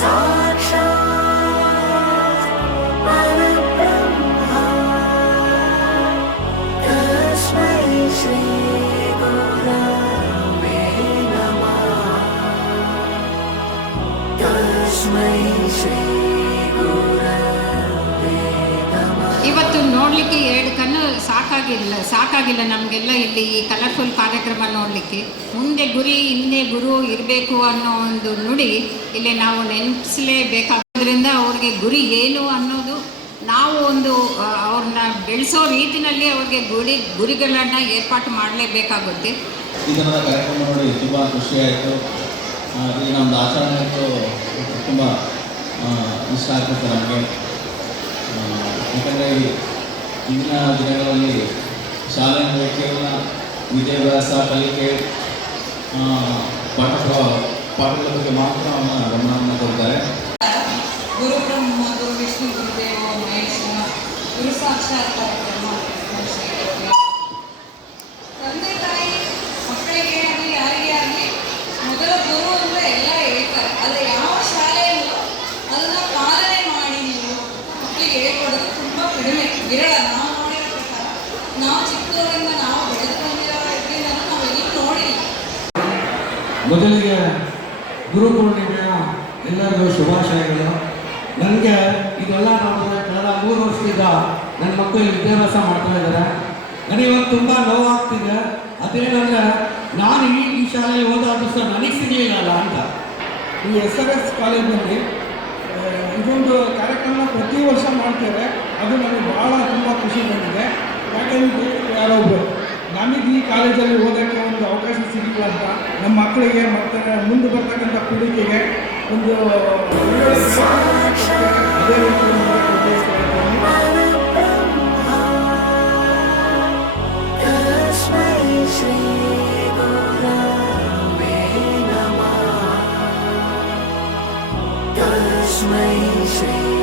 साक्षात् परब्रह्म तस्मै श्री गुरवे नमः तस्मै श्री गुरवे नमः। ಇವತ್ತು ನೋಡಲಿಕ್ಕೆ 2 ಕಣ್ಣು ಸಾಕಾಗಿಲ್ಲ ನಮಗೆಲ್ಲ ಇಲ್ಲಿ ಈ ಕಲರ್ಫುಲ್ ಕಾರ್ಯಕ್ರಮ ನೋಡಲಿಕ್ಕೆ. ಮುಂದೆ ಗುರಿ ಹಿಂದೆ ಗುರು ಇರಬೇಕು ಅನ್ನೋ ಒಂದು ನುಡಿ ಇಲ್ಲಿ ನಾವು ನೆನಪಿಸಲೇಬೇಕಾದ್ರಿಂದ ಅವ್ರಿಗೆ ಗುರಿ ಏನು ಅನ್ನೋದು ನಾವು ಒಂದು ಅವ್ರನ್ನ ಬೆಳೆಸೋ ರೀತಿಯಲ್ಲಿ ಅವ್ರಿಗೆ ಗುರಿಗಳನ್ನು ಏರ್ಪಾಟು ಮಾಡಲೇಬೇಕಾಗುತ್ತೆ. ಈ ಥರದ ಕಾರ್ಯಕ್ರಮ ನೋಡಿ ತುಂಬ ಖುಷಿಯಾಯಿತು. ಇಲ್ಲಿನ ಒಂದು ಆಚರಣೆ ಅಂತೂ ತುಂಬ ಇಷ್ಟ ಆಗ್ತದೆ ನಮಗೆ. ಯಾಕಂದರೆ ಇಂದಿನ ದಿನಗಳಲ್ಲಿ ಶಾಲೆ ಅಂದರೆ ಕೇವಲ ವಿದ್ಯಾಭ್ಯಾಸ ಕಲಿಕೆ ಪಾಠಗಳ ಬಗ್ಗೆ ಮಾತ್ರ ಗಮನವನ್ನು ಕೊಡ್ತಾರೆ. ಗುರು ಬ್ರಹ್ಮ ಗುರು ವಿಷ್ಣು ಗುರುದೇವ ಮಹೇಶ್ವರ ಗುರು ಸಾಕ್ಷಾತ್ ಕಾರ್ಯಕ್ರಮ. ತಂದೆ ತಾಯಿ ಮಕ್ಕಳಿಗೆ ಆಗಲಿ ಯಾರಿಗೇ ಆಗಲಿ ಮೊದಲ ಗುರು ಅಂದರೆ ಎಲ್ಲ ಹೇಳ್ತಾರೆ. ಆದರೆ ಯಾವ ಶಾಲೆಯಲ್ಲೂ ಅದನ್ನು ಪಾಲನೆ ಮಾಡಿ ನೀವು ಮಕ್ಕಳಿಗೆ ಹೇಳ್ಕೊಡೋದು ತುಂಬ ಕಡಿಮೆ, ವಿರಳ. ನಾವು ನೋಡಿರೋ ಪ್ರಕಾರ ನಾವು ಚಿಕ್ಕವರಿಂದ ನಾವು ಬೆಳೆದು ಬಂದಿರೋ ಇದರಿಂದ ನಾವು ಎಲ್ಲೂ ನೋಡಿಲ್ಲ. ಮೊದಲಿಗೆ ಗುರು ಪೂರ್ಣಿಮೆಯ ಎಲ್ಲರಿಗೂ ಶುಭಾಶಯಗಳು. ನನಗೆ ಇದೆಲ್ಲ ನೋಡಿದ್ರೆ ಕಳೆದ 3 ವರ್ಷದಿಂದ ನನ್ನ ಮಕ್ಕಳು ವಿದ್ಯಾಭ್ಯಾಸ ಮಾಡ್ತಾ ಇದ್ದಾರೆ. ನನಗಿವಾಗ ತುಂಬ ನೋವಾಗ್ತಿದೆ. ಅದೇನಂದರೆ ನಾನು ಈ ಶಾಲೆಯಲ್ಲಿ ಓದೋ ಅದೃಷ್ಟ ನನಗೆ ಸಿಗಲಿಲ್ಲ ಅಂತ. ಈ SRS ಕಾಲೇಜಿನಲ್ಲಿ ಇದೊಂದು ಕಾರ್ಯಕ್ರಮ ಪ್ರತಿ ವರ್ಷ ಮಾಡ್ತೇವೆ. ಅದು ನನಗೆ ಭಾಳ ತುಂಬ ಖುಷಿ ಬಂದಿದೆ. ಯಾಕೆಂದರೆ ಯಾರೊಬ್ಬರು ನಮಗೆ ಈ ಕಾಲೇಜಲ್ಲಿ ಓದೋಕ್ಕೆ ಒಂದು ಅವಕಾಶ ಸಿಗಲಿಲ್ಲ ಅಂತ ನಮ್ಮ ಮಕ್ಕಳಿಗೆ ಮತ್ತು ಮುಂದೆ ಬರ್ತಕ್ಕಂಥ ಪೀಳಿಗೆಗೆ ಒಂದು ಅದೇ ರೀತಿ तस्मै श्री गुरवे नमः तस्मै श्री